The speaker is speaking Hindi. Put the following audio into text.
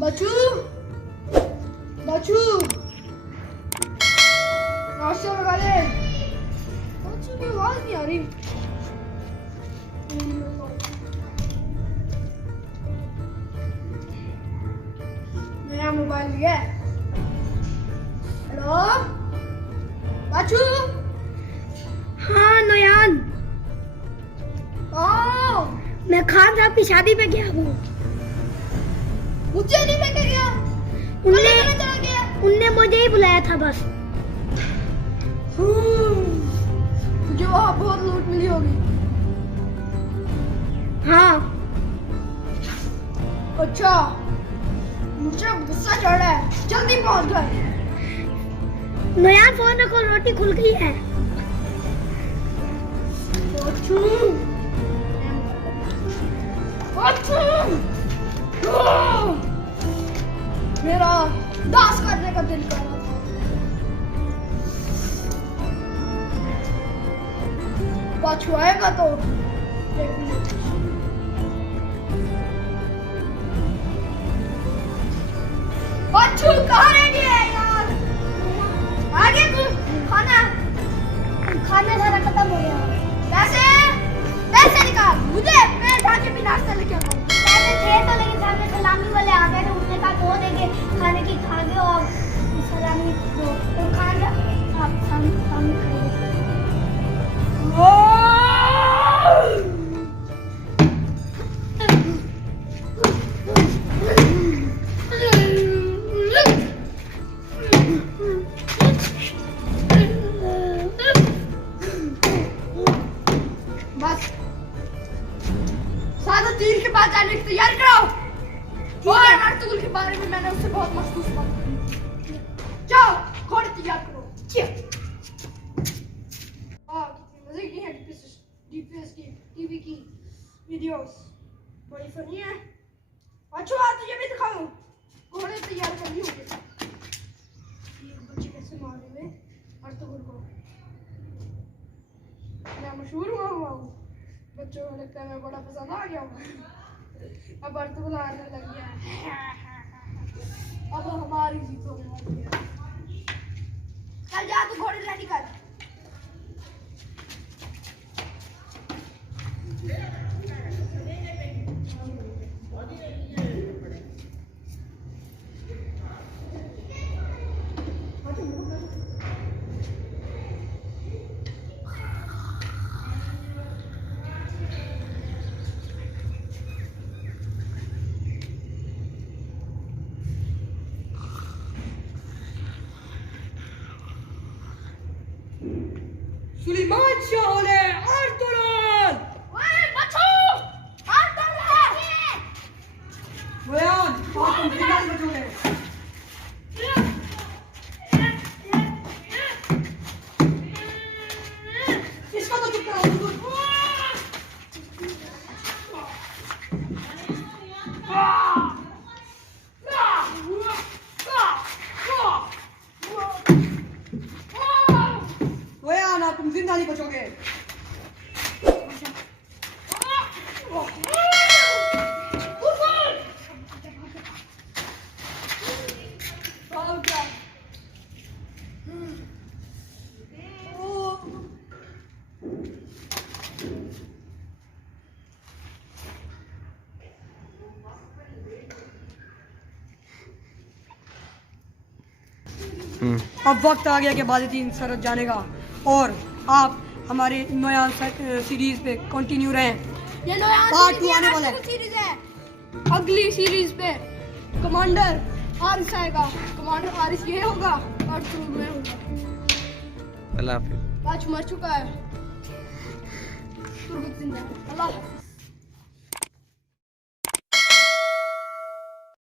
बच्चू बच्चू नाश्ता लगा ले। बच्चू की आवाज नहीं आ रही। नया मोबाइल लिया। हेलो बच्चू। हाँ नयान, मैं खान साहब की शादी पे गया हूँ। मुझे नहीं लेके गया। उनने मुझे ही बुलाया था बस। मुझे वहाँ बहुत लूट मिली होगी। हाँ अच्छा, मुझे गुस्सा चढ़ रहा है, जल्दी पहुँच गए। नयान फोन रखो, रोटी खुल गई है। बच्चू बच्चू मेरा डांस करने का दिल कर रहा था। बच्चू आएगा तो बच्चू कहाँ रह गया है यार? आगे तू खाना सारा खत्म हो गया। पैसे निकाल, मुझे मैं जाके भी नाश्ता लेके आऊंगा। पैसे थे तो, लेकिन सामने सलामी वाले आ गए तो उन्होंने कहा दो देंगे खाने की, खा गए और सलामी दो तो खा गया। आप सामने खड़े बस सादा तीर के बाद जाने की तैयारी करो। और अर्तुगरुल के बारे में मैंने उससे बहुत महसूस बात की। जाओ घोड़े तैयार करो। कितनी मजे की है डीपीएस की टीवी की वीडियोस, बड़ी फनी है। अच्छा तुझे भी दिखाऊं, घोड़े तैयार करनी होगी। ये बच्चे कैसे मारे हुए अर्तुगरुल को। मैं मशहूर हुआ हूँ, बच्चों को लगता है मैं बड़ा पसंद आ गया हूँ। अब अर्तुगरुल आने लग गया है। अब हमारी जीत होने वाली है। चल जा तू घोड़े रेडी कर। सुलेमान शाह ने अर्तुगरुल। ओए बच्चू, अर्तुगरुल है। बयान, आप तुम जिंदा नहीं बचोगे। इसको तो चुप कराओ। बयान, आप तुम जिंदा नहीं बचोगे। अब वक्त आ गया कि बाज़-ए-तीन सरहद जाने का, और आप हमारे नया सीरीज पे कंटिन्यू रहें। ये नया पार्ट 2 आने वाला है। सीरीज है, अगली सीरीज पे कमांडर हारिस आएगा। कमांडर हारिस ये होगा और शुरू में होगा। अल्लाह हाफिज़। आज मर चुका है। अल्लाह हाफिज़।